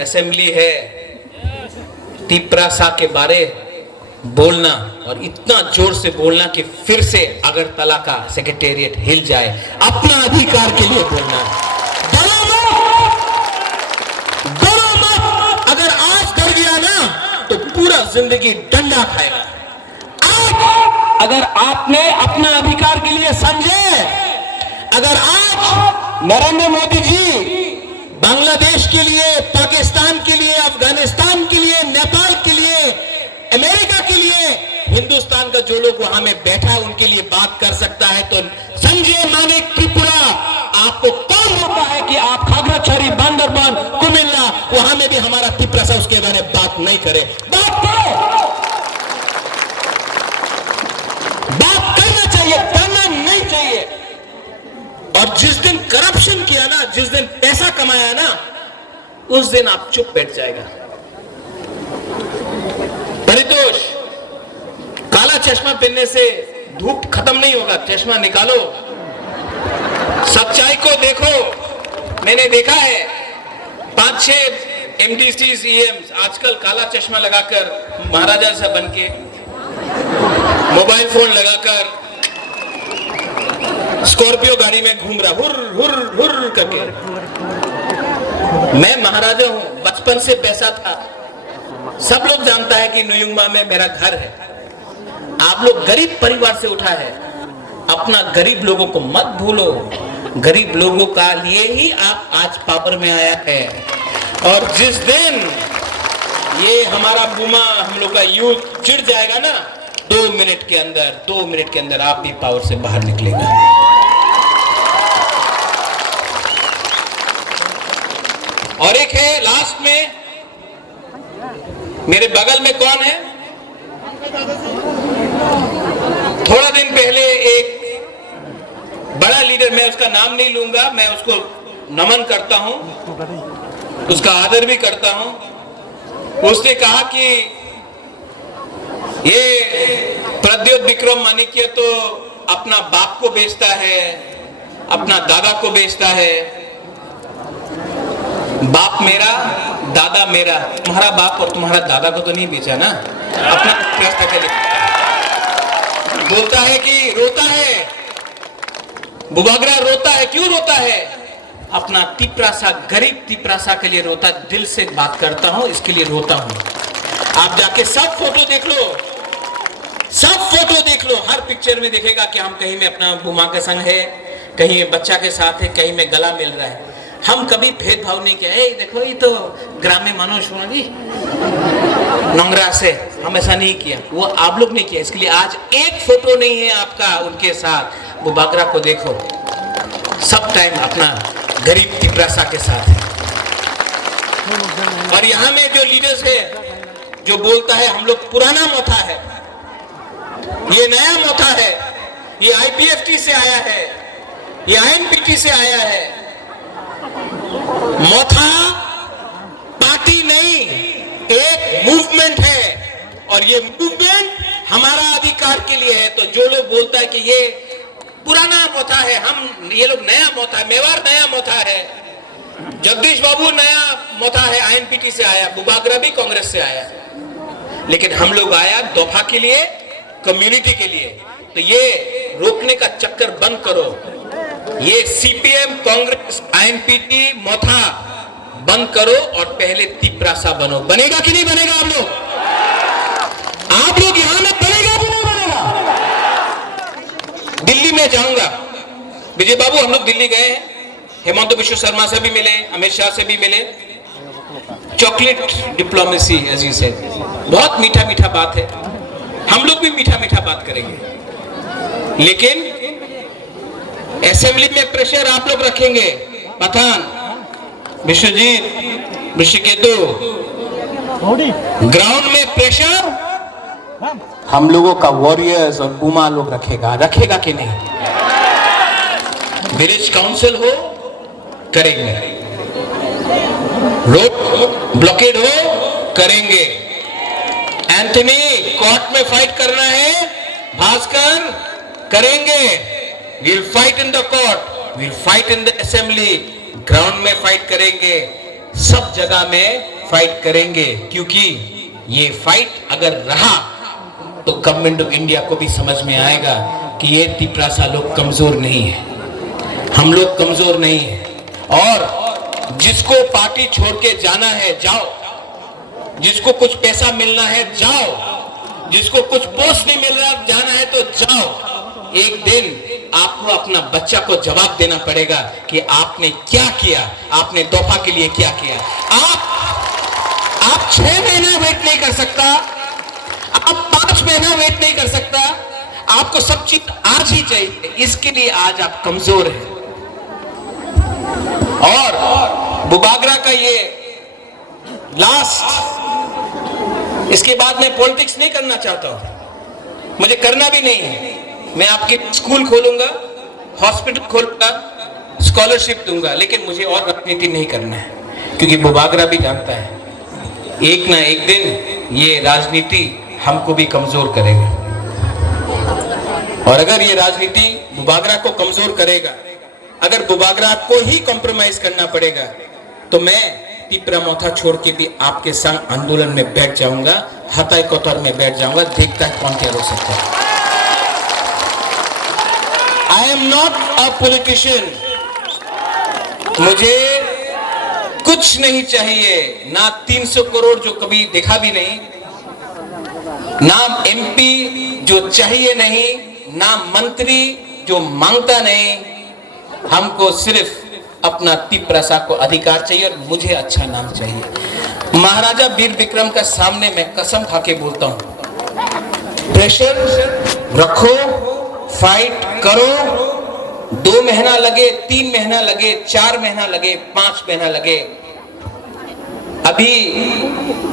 Assembly है, तिपरासा के बारे बोलना और इतना जोर से बोलना कि फिर से अगरतला का सेक्रेटेरिएट हिल जाए, अपना अधिकार के लिए बोलना। डरो मत, अगर आज डर गया ना तो पूरा जिंदगी डंडा खाएगा। आज अगर आपने अपना अधिकार के लिए समझे, अगर आज नरेंद्र मोदी जी बांग्लादेश के लिए, पाकिस्तान के लिए, अफगानिस्तान के लिए, नेपाल के लिए, अमेरिका के लिए, हिंदुस्तान का जो लोग वहां में बैठा है उनके लिए बात कर सकता है, तो संजय मानिक त्रिपुरा आपको कौन होता है कि आप खागराछड़ी, बांदरबान, कुमिल्ला वहां में भी हमारा तिपरासा उसके बारे में बात नहीं करे? बात करो, बात करना चाहिए, करना नहीं चाहिए। और जिस दिन करप्शन किया ना, जिस दिन पैसा कमाया ना, उस दिन आप चुप बैठ जाएगा। परितोष, काला चश्मा पहनने से धूप खत्म नहीं होगा, चश्मा निकालो, सच्चाई को देखो। मैंने देखा है 5-6 MDCs, EMs आजकल काला चश्मा लगाकर, महाराजा सा बनके, मोबाइल फोन लगाकर स्कॉर्पियो गाड़ी में घूम रहा, हुर हुर हुर करके। मैं महाराजा हूं, बचपन से पैसा था, सब लोग जानता है कि नुयुंगमा में मेरा घर है। आप लोग गरीब परिवार से उठा है, अपना गरीब लोगों को मत भूलो, गरीब लोगों का लिए ही आप आज पावर में आया है। और जिस दिन ये हमारा बुमा, हम लोग का यूथ चिढ़ जाएगा ना, 2 मिनट के अंदर आप भी पावर से बाहर निकलेगा। और एक है लास्ट में, मेरे बगल में कौन है? थोड़ा दिन पहले एक बड़ा लीडर, मैं उसका नाम नहीं लूंगा, मैं उसको नमन करता हूं, उसका आदर भी करता हूं। उसने कहा कि ये प्रद्योत विक्रम माणिक्य तो अपना बाप को बेचता है, अपना दादा को बेचता है। बाप मेरा, दादा मेरा, तुम्हारा बाप और तुम्हारा दादा को तो नहीं बेचा ना, अपना व्यवस्था के लिए। बोलता है कि रोता है, बुबागरा रोता है, क्यों रोता है? अपना तिपरासा, गरीब तिपरासा के लिए रोता, दिल से बात करता हूं, इसके लिए रोता हूं। आप जाके सब फोटो देख लो, सब फोटो देख लो, हर पिक्चर में देखेगा कि हम कहीं में अपना बुमा के संग है, कहीं बच्चा के साथ है, कहीं में गला मिल रहा है। हम कभी भेदभाव नहीं किया, देखो ये तो ग्राम्य मनुष्य होगी नंगरा से, हम ऐसा नहीं किया, वो आप लोग ने किया। इसके लिए आज एक फोटो नहीं है आपका उनके साथ। वो बागरा को देखो, सब टाइम अपना गरीब तिपरासा के साथ है। और यहाँ में जो लीडर्स है, जो बोलता है हम लोग पुराना मोथा है, ये नया मोथा है, ये IPFT से आया है, ये INPT से आया है। मोथा पार्टी नहीं, एक मूवमेंट है, और ये मूवमेंट हमारा अधिकार के लिए है। तो जो लोग बोलता है कि ये पुराना मोथा है, हम ये लोग नया मोथा है, मेवाड़ नया मोथा है, जगदीश बाबू नया मोथा है, INPT से आया, बुबागरा भी कांग्रेस से आया, लेकिन हम लोग आया दोफा के लिए, कम्युनिटी के लिए। तो ये रोकने का चक्कर बंद करो, ये CPM, कांग्रेस, INPT मोथा बंद करो और पहले तिपरासा बनो। बनेगा कि नहीं बनेगा? आप लोग यहां में बनेगा कि नहीं बनेगा? दिल्ली में जाऊंगा, विजय बाबू, हम लोग दिल्ली गए हैं, हेमंत विश्व शर्मा से भी मिले, अमित शाह से भी मिले, chocolate diplomacy as you said, बहुत मीठा मीठा बात है, हम लोग भी मीठा मीठा बात करेंगे, लेकिन असेंबली में प्रेशर आप लोग रखेंगे। पठान, विश्वजीत, ऋषिकेतु, ग्राउंड में प्रेशर हम लोगों का वॉरियर्स और बुमा लोग रखेगा कि नहीं? विलेज काउंसिल हो, करेंगे, रोड ब्लॉकेड हो, करेंगे, एंथनी कोर्ट में फाइट करना है, भास्कर करेंगे, we'll fight in the court, we'll fight in the assembly, ground में फाइट करेंगे, सब जगह में फाइट करेंगे, क्योंकि ये फाइट अगर रहा तो गवर्नमेंट ऑफ इंडिया को भी समझ में आएगा कि ये तिपरासा लोग कमजोर नहीं है, हम लोग कमजोर नहीं है। और जिसको पार्टी छोड़ के जाना है जाओ, जिसको कुछ पैसा मिलना है जाओ, जिसको कुछ पोस्ट नहीं मिल रहा जाना है तो जाओ। एक दिन आपको अपना बच्चा को जवाब देना पड़ेगा कि आपने क्या किया, आपने तोहफा के लिए क्या किया। आप 6 महीना वेट नहीं कर सकता, आप 5 महीना वेट नहीं कर सकता, आपको सब चीज आज ही चाहिए। इसके लिए आज आप कमजोर हैं। और बुबागरा का ये लास्ट, इसके बाद मैं पॉलिटिक्स नहीं करना चाहता हूं, मुझे करना भी नहीं है। मैं आपके स्कूल खोलूंगा, हॉस्पिटल खोलूंगा, स्कॉलरशिप दूंगा, लेकिन मुझे और राजनीति नहीं करना है, क्योंकि बुबागरा भी जानता है एक ना एक दिन ये राजनीति हमको भी कमजोर करेगा। और अगर ये राजनीति बुबागरा को कमजोर करेगा, अगर बुबागरा को ही कॉम्प्रोमाइज करना पड़ेगा, तो मैं तिपरामोथा छोड़ के भी आपके संग आंदोलन में बैठ जाऊंगा, हताई कोतर में बैठ जाऊंगा, देखता है कौन क्या रोक सकता है। I am not a politician, मुझे कुछ नहीं चाहिए, ना 300 करोड़ जो कभी देखा भी नहीं, ना एमपी जो चाहिए नहीं, ना मंत्री जो मांगता नहीं। हमको सिर्फ अपना तिपरासा को अधिकार चाहिए और मुझे अच्छा नाम चाहिए। महाराजा वीर विक्रम का सामने मैं कसम खा के बोलता हूं, प्रेशर रखो, फाइट करो, 2 महीना लगे, 3 महीना लगे, 4 महीना लगे, 5 महीना लगे। अभी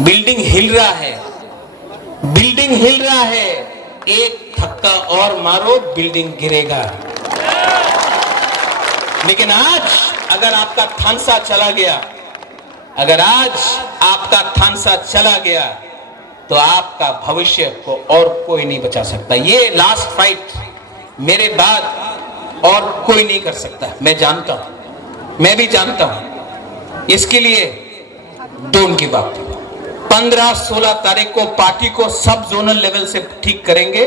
बिल्डिंग हिल रहा है, बिल्डिंग हिल रहा है, एक धक्का और मारो बिल्डिंग गिरेगा। लेकिन आज अगर आपका थानसा चला गया, अगर आज आपका थानसा चला गया, तो आपका भविष्य को और कोई नहीं बचा सकता। ये लास्ट फाइट मेरे बाद और कोई नहीं कर सकता, मैं जानता हूं, मैं भी जानता हूं। इसके लिए दोनों की बात, 15-16 तारीख को पार्टी को सब जोनल लेवल से ठीक करेंगे,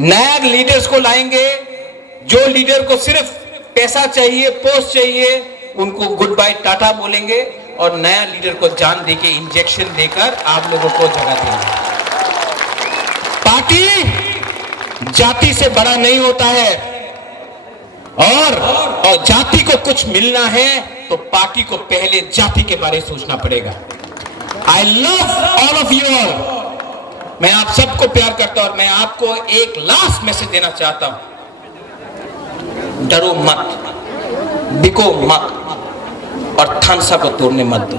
नया लीडर्स को लाएंगे। जो लीडर को सिर्फ पैसा चाहिए, पोस्ट चाहिए, उनको गुड बाय टाटा बोलेंगे, और नया लीडर को जान देके इंजेक्शन देकर आप लोगों को जगह देंगे। पार्टी जाति से बड़ा नहीं होता है, और जाति को कुछ मिलना है तो पार्टी को पहले जाति के बारे में सोचना पड़ेगा। I love all of you all, मैं आप सबको प्यार करता हूं, और मैं आपको एक लास्ट मैसेज देना चाहता हूं, डरो मत, बिको मत, और थानसा को तोड़ने मत दो।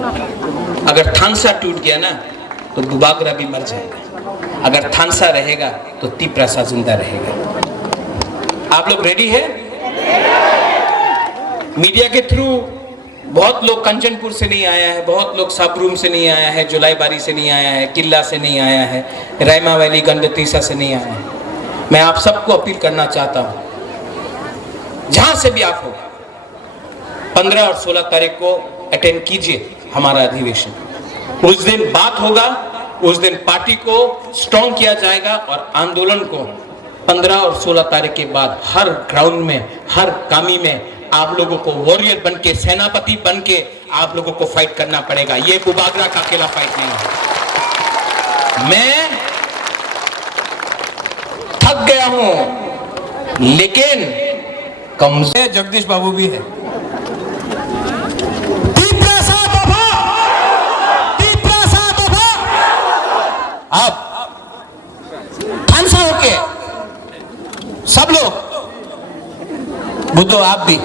अगर थानसा टूट गया ना तो बुबागरा भी मर जाएगा, अगर थानसा रहेगा तो तिपरासा जिंदा रहेगा। आप लोग रेडी है? मीडिया के थ्रू बहुत लोग कंचनपुर से नहीं आया है, बहुत लोग साबरूम से नहीं आया है, जुलाईबारी से नहीं आया है, किला से नहीं आया है, रायमा वैली गंडतीसा से नहीं आया है। मैं आप सबको अपील करना चाहता हूं, जहां से भी आप हो, 15 और 16 तारीख को अटेंड कीजिए हमारा अधिवेशन। उस दिन बात होगा, उस दिन पार्टी को स्ट्रॉन्ग किया जाएगा, और आंदोलन को 15 और 16 तारीख के बाद हर ग्राउंड में, हर कामी में आप लोगों को वॉरियर बन के, सेनापति बन के आप लोगों को फाइट करना पड़ेगा। ये बुबागरा का अकेला फाइट नहीं है। मैं थक गया हूं, लेकिन कमजोर जगदीश बाबू भी है। आप थानसा होके सब लोग, बुद्धो आप भी,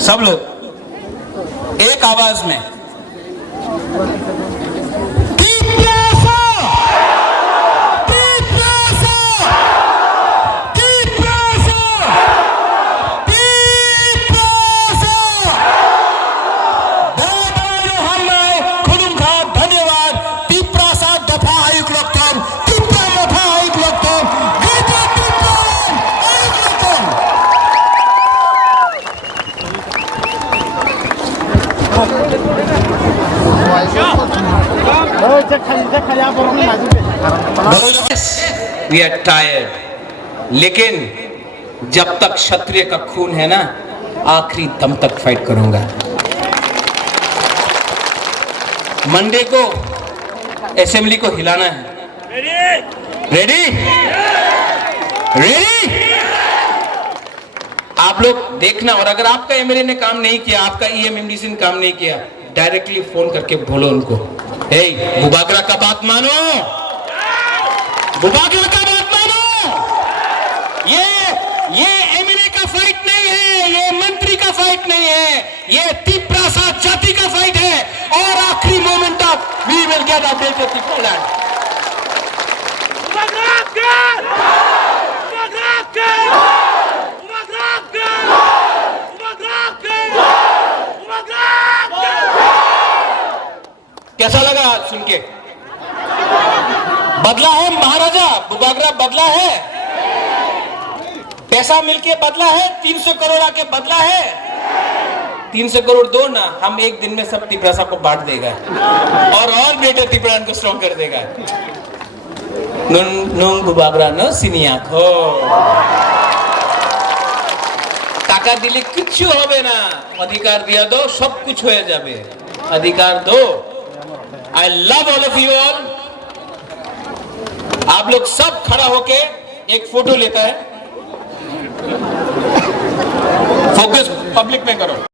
सब लोग एक आवाज में वी आर टायर्ड, लेकिन जब तक क्षत्रिय का खून है ना, आखिरी दम तक फाइट करूंगा। मंडे को असेंबली को हिलाना है। रेडी? रेडी? आप लोग देखना, और अगर आपका एमएलए ने काम नहीं किया, आपका ईएमएमडीसी ने काम नहीं किया, डायरेक्टली फोन करके बोलो उनको, हे बुबागरा का बात मानो, बुबागरा का बात मानो। ये एमएलए का फाइट नहीं है, ये मंत्री का फाइट नहीं है, ये तिप्रासा जाति का फाइट है। और आखिरी मोमेंट तक we will get update to Poland. कैसा लगा सुन के? बदला है महाराजा, बुबागरा बदला है, पैसा मिलके बदला है, 300 करोड़ आके बदला है। 300 करोड़ दो ना, हम एक दिन में सब तिपरासा को बांट देगा और बेटे तिपरान को स्ट्रॉन्ग कर देगा। नुंग बुबागरा नो सिनिया खो टाका दिले किच्छु होबे ना, अधिकार दिया दो, सब कुछ हो जाबे। अधिकार दो। I love all of you all. आप लोग सब खड़ा होके एक फोटो लेता है, फोकस पब्लिक में करो।